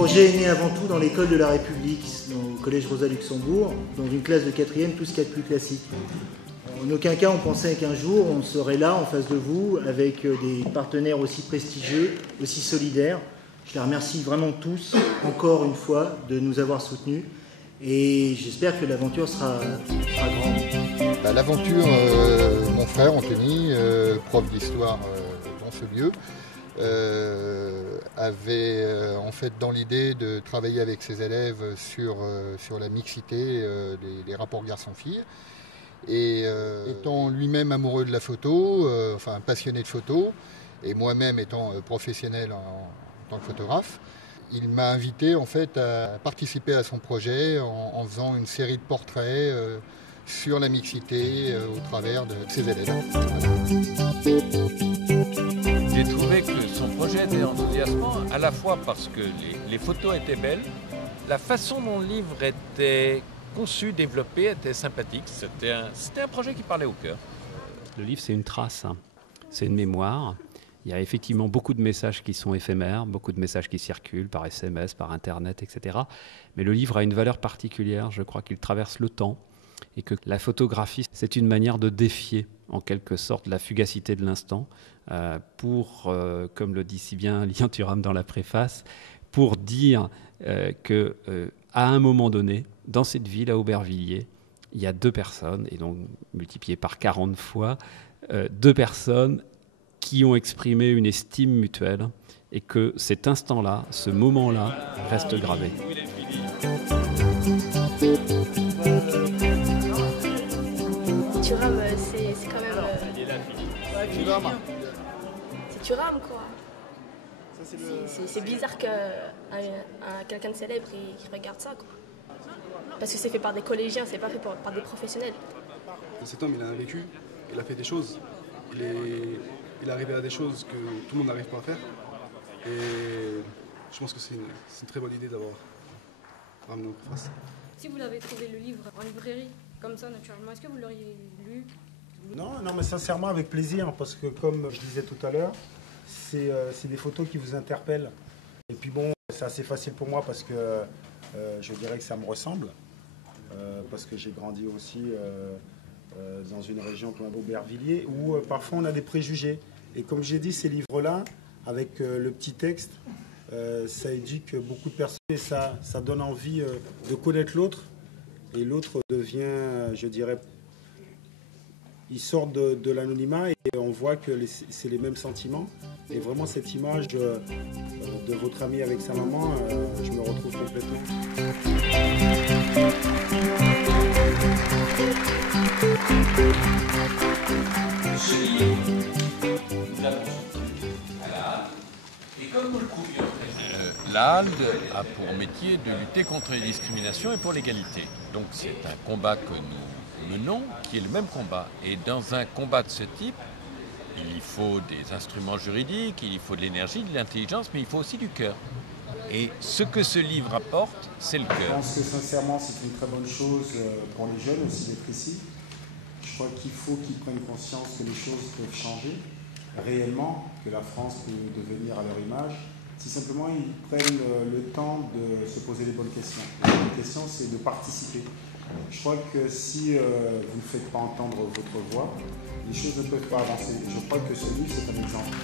projet est né avant tout dans l'école de la République, au collège Rosa Luxembourg, dans une classe de 4e, tout ce qu'il y a de plus classique. En aucun cas on pensait qu'un jour on serait là en face de vous avec des partenaires aussi prestigieux, aussi solidaires. Je les remercie vraiment tous, encore une fois, de nous avoir soutenus et j'espère que l'aventure sera grande. L'aventure, mon frère Anthony, prof d'histoire dans ce lieu, avait en fait dans l'idée de travailler avec ses élèves sur la mixité des rapports garçons-filles. Et étant lui-même amoureux de la photo, enfin passionné de photo, et moi-même étant professionnel en tant que photographe, il m'a invité en fait à participer à son projet en faisant une série de portraits sur la mixité au travers de ses élèves. J'ai trouvé que son projet était enthousiasmant, à la fois parce que les photos étaient belles, la façon dont le livre était conçu, développé, était sympathique. C'était un projet qui parlait au cœur. Le livre, c'est une trace, hein. C'est une mémoire. Il y a effectivement beaucoup de messages qui sont éphémères, beaucoup de messages qui circulent par SMS, par Internet, etc. Mais le livre a une valeur particulière. Je crois qu'il traverse le temps et que la photographie, c'est une manière de défier, en quelque sorte, la fugacité de l'instant pour, comme le dit si bien Lilian Thuram dans la préface, pour dire qu'à un moment donné, dans cette ville, à Aubervilliers, il y a 2 personnes, et donc multiplié par 40 fois, 2 personnes qui ont exprimé une estime mutuelle et que cet instant-là, ce moment-là, reste gravé. Thuram, c'est quand même... C'est Thuram, quoi. C'est bizarre que quelqu'un de célèbre qui regarde ça, quoi. Parce que c'est fait par des collégiens, c'est pas fait par des professionnels. Cet homme, il a un vécu, il a fait des choses. Il est arrivé à des choses que tout le monde n'arrive pas à faire. Et je pense que c'est une très bonne idée d'avoir ramené en préface. Si vous l'avez trouvé le livre en librairie, comme ça, naturellement, est-ce que vous l'auriez lu? Non, mais sincèrement, avec plaisir, parce que comme je disais tout à l'heure, c'est des photos qui vous interpellent. Et puis bon, c'est assez facile pour moi parce que je dirais que ça me ressemble, parce que j'ai grandi aussi dans une région comme Aubervilliers, où parfois on a des préjugés. Et comme j'ai dit, ces livres-là, avec le petit texte, ça éduque beaucoup de personnes et ça donne envie de connaître l'autre. Et l'autre devient, je dirais, il sort de l'anonymat et on voit que c'est les mêmes sentiments. Et vraiment cette image de votre ami avec sa maman, je me retrouve complètement. Ce livre, nous l'avons sorti à la Halde, et comme nous le pouvions très la Halde a pour métier de lutter contre les discriminations et pour l'égalité. Donc c'est un combat que nous menons, qui est le même combat. Et dans un combat de ce type, il faut des instruments juridiques, il faut de l'énergie, de l'intelligence, mais il faut aussi du cœur. Et ce que ce livre apporte, c'est le cœur. Je pense que sincèrement, c'est une très bonne chose pour les jeunes aussi d'être ici. Je crois qu'il faut qu'ils prennent conscience que les choses peuvent changer réellement, que la France peut devenir à leur image, si simplement ils prennent le temps de se poser les bonnes questions. La bonne question, c'est de participer. Je crois que si vous ne faites pas entendre votre voix, les choses ne peuvent pas avancer. Je crois que ce livre, c'est un exemple.